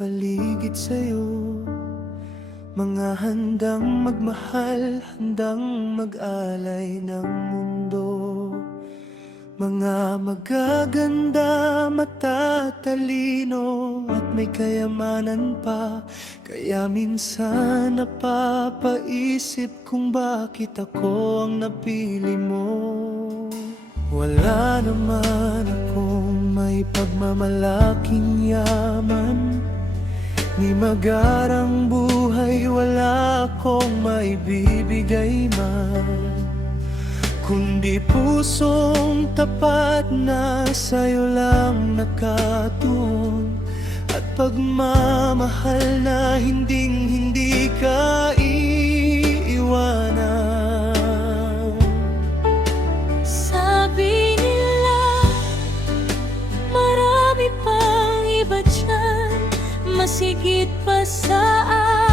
paligid sa'yo. Mga handang magmahal, handang mag-alay ng mundo. Mga magaganda, matatalino at may kayamanan pa. Kaya minsan napapaisip kung bakit ako ang napili mo. Wala naman akong may pagmamalaking yaman, ni magarang buhay wala akong maibibigay man, kundi pusong tapat na sa'yo lang nakatuon, at pagmamahal na hinding-hindi ka iiwanan. Sabi nila, marami pang iba dyan, masigit pa sa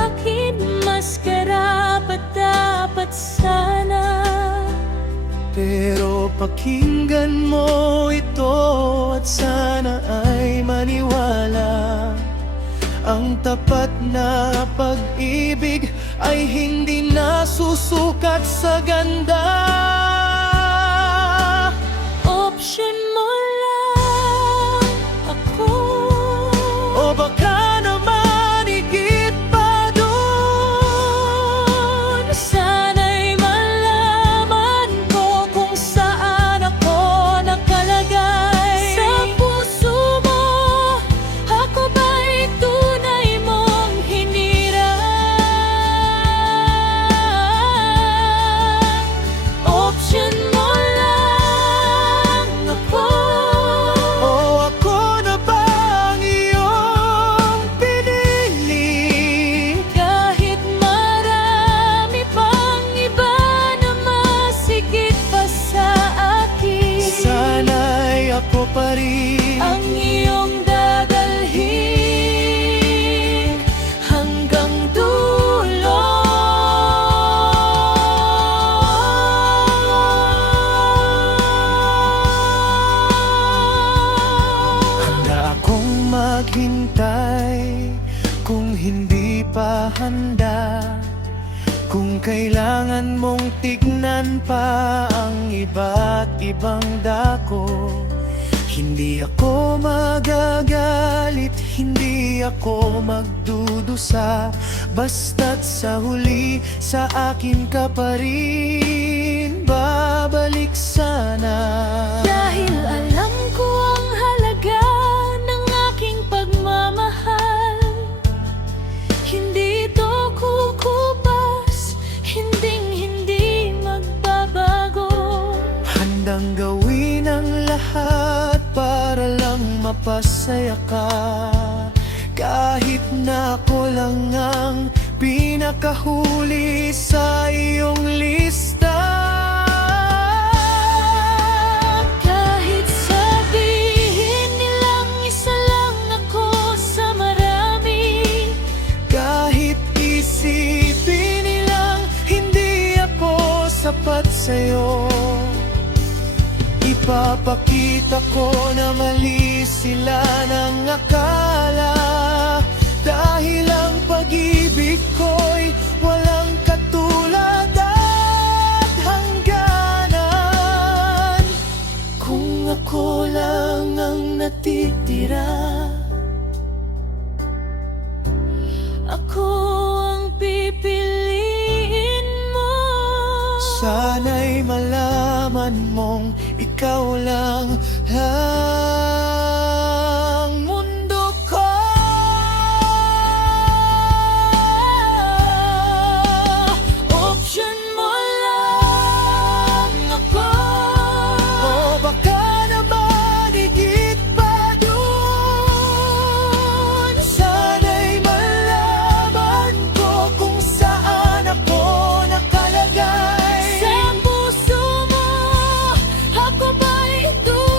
akin, mas karapat dapat sana. Pero pakinggan mo ito at sana ay maniwala. Ang tapat na pag-ibig ay hindi nasusukat sa ganda. Option mo lang ako, O baka naman higit pa dun. sana'y malaman ko kung saan ako nakalagay. Sa puso mo, ako ba'y tunay mong hinirang? Option mo lang ako, O ako na ba ang iyong pinili? kahit marami pang iba na masigit pa sa akin. Sana'y ako pa rin Ang iyong dadalhin hanggang dulo. handa akong maghintay kung hindi pa handa. Kung kailangan mong tignan pa ang iba't ibang dako, hindi ako magagalit, hindi ako magdudusa, basta't sa huli sa akin ka pa rin babalik sana. Dahil alam ko ang halaga ng aking pagmamahal, hindi ito kukubas, hinding-hindi magbabago. Handang gawin ang lahat para lang mapasaya ka, kahit na ako lang ang pinakahuli sa iyong lista. Kahit sabihin nilang isa lang ako sa marami, Kahit isipin nilang hindi ako sapat sa'yo, ipapakita ko na mali sila ng akala. Dahil ang pag-ibig ko'y walang katulad at hangganan. Kung ako lang ang natitira, ako ang pipiliin mo. sana'y malaman mong ikaw lang ang mundo ko. Option mo lang ako, O baka naman higit pa dun. Sana'y malaman ko kung saan ako nakalagay. sa puso mo, ako ba'y tunay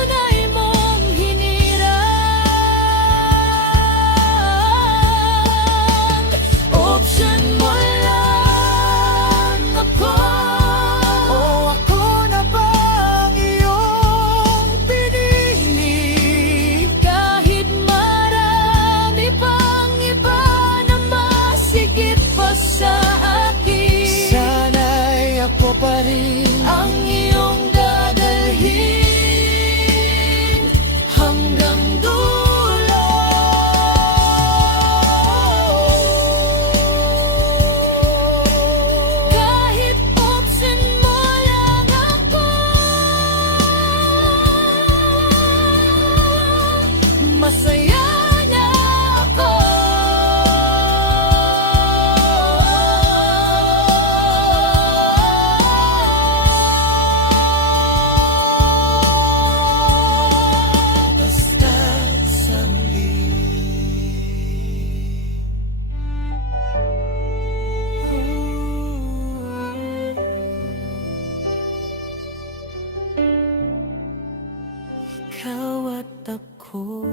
ikaw at ako.